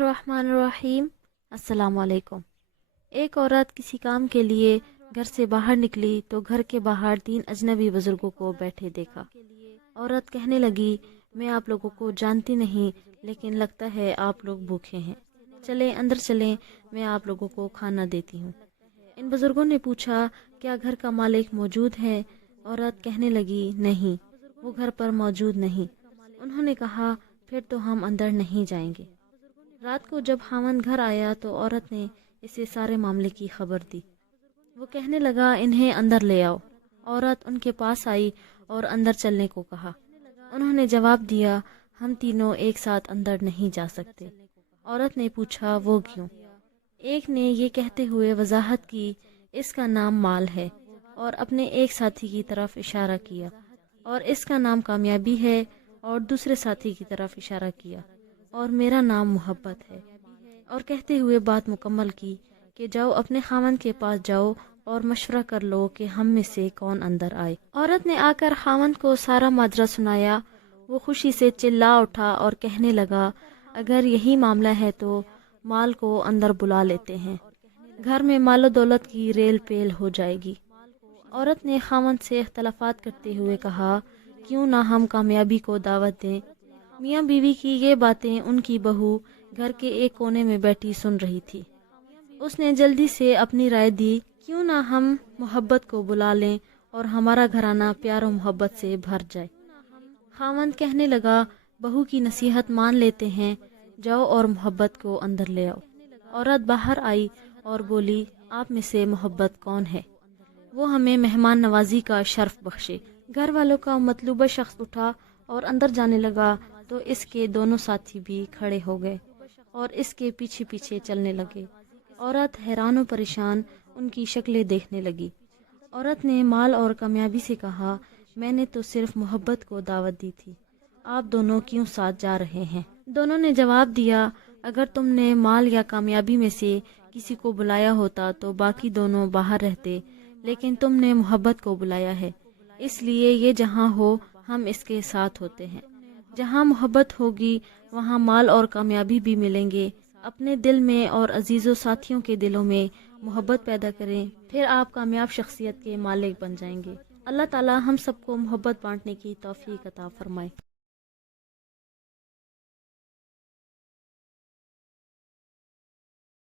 बिस्मिल्लाहिर्रहमानिर्रहीम। अस्सलाम वालेकुम। एक औरत किसी काम के लिए घर से बाहर निकली तो घर के बाहर 3 अजनबी बुजुर्गों को बैठे देखा। औरत कहने लगी, मैं आप लोगों को जानती नहीं, लेकिन लगता है आप लोग भूखे हैं। चलें अंदर चलें, मैं आप लोगों को खाना देती हूँ। इन बुजुर्गों ने पूछा, क्या घर का मालिक मौजूद है? औरत कहने लगी, नहीं, वो घर पर मौजूद नहीं। उन्होंने कहा, फिर तो हम अंदर नहीं जाएंगे। रात को जब खामन घर आया तो औरत ने इसे सारे मामले की खबर दी। वो कहने लगा, इन्हें अंदर ले आओ। औरत उनके पास आई और अंदर चलने को कहा। उन्होंने जवाब दिया, हम तीनों एक साथ अंदर नहीं जा सकते। औरत ने पूछा, वो क्यों? एक ने ये कहते हुए वजाहत की, इसका नाम माल है, और अपने एक साथी की तरफ इशारा किया, और इसका नाम कामयाबी है, और दूसरे साथी की तरफ इशारा किया, और मेरा नाम मोहब्बत है। और कहते हुए बात मुकम्मल की कि जाओ अपने खामन के पास जाओ और मशवरा कर लो कि हम में से कौन अंदर आए। औरत ने आकर खामन को सारा माजरा सुनाया। वो खुशी से चिल्ला उठा और कहने लगा, अगर यही मामला है तो माल को अंदर बुला लेते हैं, घर में मालो दौलत की रेल पेल हो जाएगी। औरत ने खामन से इख्तलाफात करते हुए कहा, क्यों ना हम कामयाबी को दावत दें। मियाँ बीवी की ये बातें उनकी बहू घर के एक कोने में बैठी सुन रही थी। उसने जल्दी से अपनी राय दी, क्यों ना हम मोहब्बत को बुला लें और हमारा घराना प्यार और मोहब्बत से भर जाए। खामन कहने लगा, बहू की नसीहत मान लेते हैं, जाओ और मोहब्बत को अंदर ले आओ। औरत बाहर आई और बोली, आप में से मोहब्बत कौन है? वो हमें मेहमान नवाजी का शर्फ बख्शे। घर वालों का मतलूबा शख्स उठा और अंदर जाने लगा तो इसके दोनों साथी भी खड़े हो गए और इसके पीछे पीछे चलने लगे। औरत हैरान और परेशान उनकी शक्लें देखने लगी। औरत ने माल और कामयाबी से कहा, मैंने तो सिर्फ मोहब्बत को दावत दी थी, आप दोनों क्यों साथ जा रहे हैं? दोनों ने जवाब दिया, अगर तुमने माल या कामयाबी में से किसी को बुलाया होता तो बाकी दोनों बाहर रहते, लेकिन तुमने मोहब्बत को बुलाया है, इसलिए ये जहाँ हो हम इसके साथ होते हैं। जहाँ मोहब्बत होगी वहाँ माल और कामयाबी भी मिलेंगे। अपने दिल में और अजीज़ों साथियों के दिलों में मोहब्बत पैदा करें, फिर आप कामयाब शख्सियत के मालिक बन जाएंगे। अल्लाह ताला हम सबको मोहब्बत बांटने की तौफीक अता फरमाए।